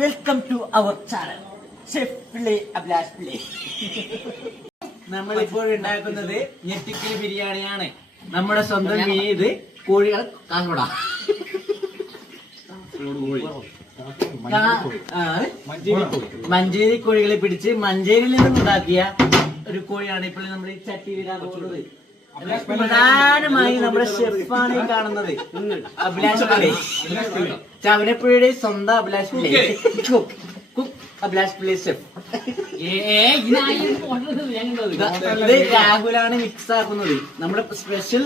Welcome to our channel chef Abhilash നമ്മൾ നമ്മളിപ്പോൾ ഉണ്ടാക്കുന്നത് ഞെട്ടിക്കൽ ബിരിയാണിയാണ്. നമ്മുടെ സ്വന്തം മീൻ ഇത് കോഴികൾ കാസോട മഞ്ചേരി കോഴികളെ പിടിച്ച് മഞ്ചേരിയിൽ നിന്നും ഉണ്ടാക്കിയ ഒരു കോഴിയാണ് ഇപ്പോൾ നമ്മൾ ഈ ചട്ടിയിലിടാൻ പോകുന്നത്. പ്രധാനമായി നമ്മുടെ ഷെഫാണ് ഈ കാണുന്നത് അഭിലാഷ് പിള്ളേ ചവനപ്പുഴയുടെ സ്വന്തം അഭിലാഷ് പിള്ളേ കുക്ക് കുക്ക് അഭിലാഷ് പിള്ളേ ഷെഫ് ഇത് രാഹുലാണ് മിക്സ് ആക്കുന്നത് നമ്മുടെ സ്പെഷ്യൽ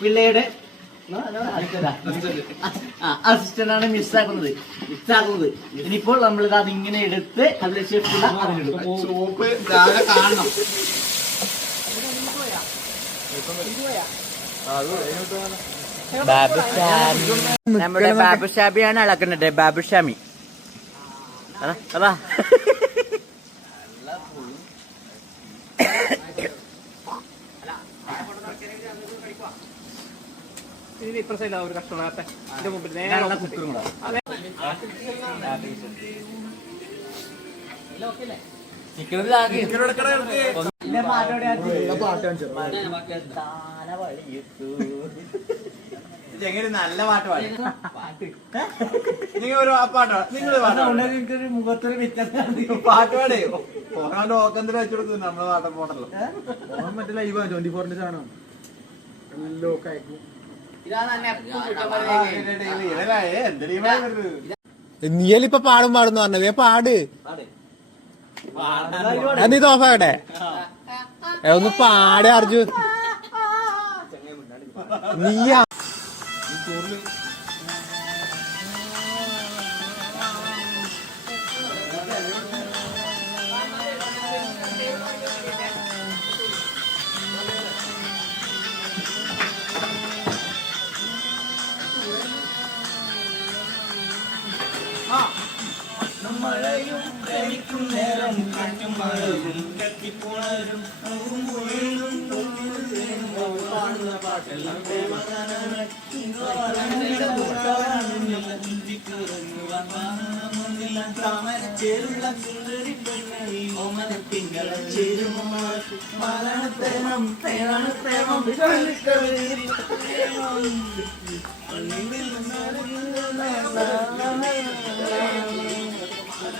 പിള്ളയുടെ അസിസ്റ്റന്റ് ആണ് മിസ് ആക്കുന്നത് മിക്സ് ആക്കുന്നത് ഇനിയിപ്പോൾ നമ്മൾ ഇത് അതിങ്ങനെ എടുത്ത് അതിലെ ഷെഫ് അതിലിടും കാണണം നമ്മുടെ ബാബു ഷാബിയാണ് അളക്കുന്നത് ബാബു ഷാമി അതാ ഒരു കഷ്ണം എന്റെ മുമ്പിൽ നേരെ. കുക്കറും കൂടെ എങ്ങനെ നല്ല പാട്ട് പാടി? നിങ്ങൾ ഒരു പാട്ടോ നിങ്ങൾ മുഖത്തൊരു വ്യത്യാസം പാട്ട് പാടേ. ഓരോ ഓക്കന്തിൽ വെച്ചു നമ്മൾ പാട്ടം പോണല്ലോ. മറ്റേ ലൈവ് ട്വന്റി ഫോറിന്റെ സാധനം. ലോക്ക് അയക്കും നീയലിപ്പൊ പാടും പാടുന്നു പറഞ്ഞു വേ പാട്. അത് ഓഫ് തോഫാകട്ടെ ഒന്ന് പാടെ അർജു. നീയാ മഴയും കഴിക്കും നേരം കാറ്റും മഴയും കത്തിപ്പോണരും പാടുന്ന പാട്ടെല്ലാം താമരച്ചേരുള്ള സുന്ദരി പെണ്ണി ഓമന പിങ്കള ചേരുമാ പ്രേമം പ്രേമാണ് പ്രേമം പ്രേമം.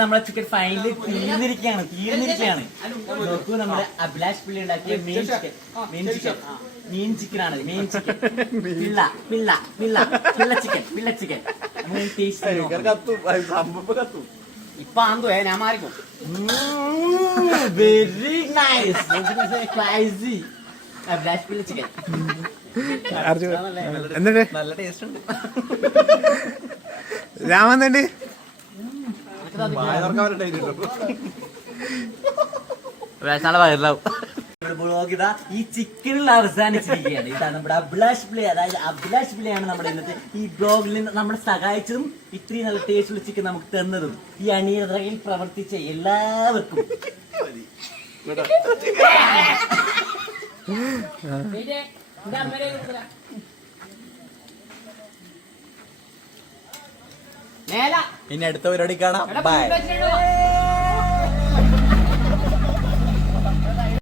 നമ്മളെ ചിക്കൻ ഫൈനലി തീർന്നിരിക്കുകയാണ് തീർന്നിരിക്കുകയാണ്. നോക്കൂ നമ്മുടെ അഭിലാഷ് പിള്ളി ഉണ്ടാക്കിയ മെയിൻ ചിക്കൻ മെയിൻ ചിക്കൻ മീൻ ചിക്കൻ ആണ്. Main chicken Pillai Pillai Pillai Pillai chicken Pillai chicken ഇപ്പൊ ആന്തോ ഞാൻ മാറിക്കും. Very nice crazy Abhilash Pillai chicken Arju എന്നിട്ട് രാമൻ ടേസ്റ്റ് ഉണ്ട് രാമന്നുണ്ട് വായ തുറക്കാൻ പറ്റണ്ടായിരുന്നു നാളെ വൈറലാവും ബ്ലോഗ് ഇതാ ഈ ചിക്കനിൽ അവസാനിച്ചിരിക്കുകയാണ്. ഇതാണ് നമ്മുടെ അഭിലാഷ് പിള്ളി അതായത് അഭിലാഷ് പിള്ളിയാണ് നമ്മുടെ ഇന്നത്തെ ഈ ബ്ലോഗിൽ നിന്ന് നമ്മളെ സഹായിച്ചതും ഇത്രയും നല്ല ടേസ്റ്റുള്ള ചിക്കൻ നമുക്ക് തന്നതും. ഈ അണിയറയിൽ പ്രവർത്തിച്ച എല്ലാവർക്കും. മേല ഇനി അടുത്ത പരിപാടി കാണാം. Bye bye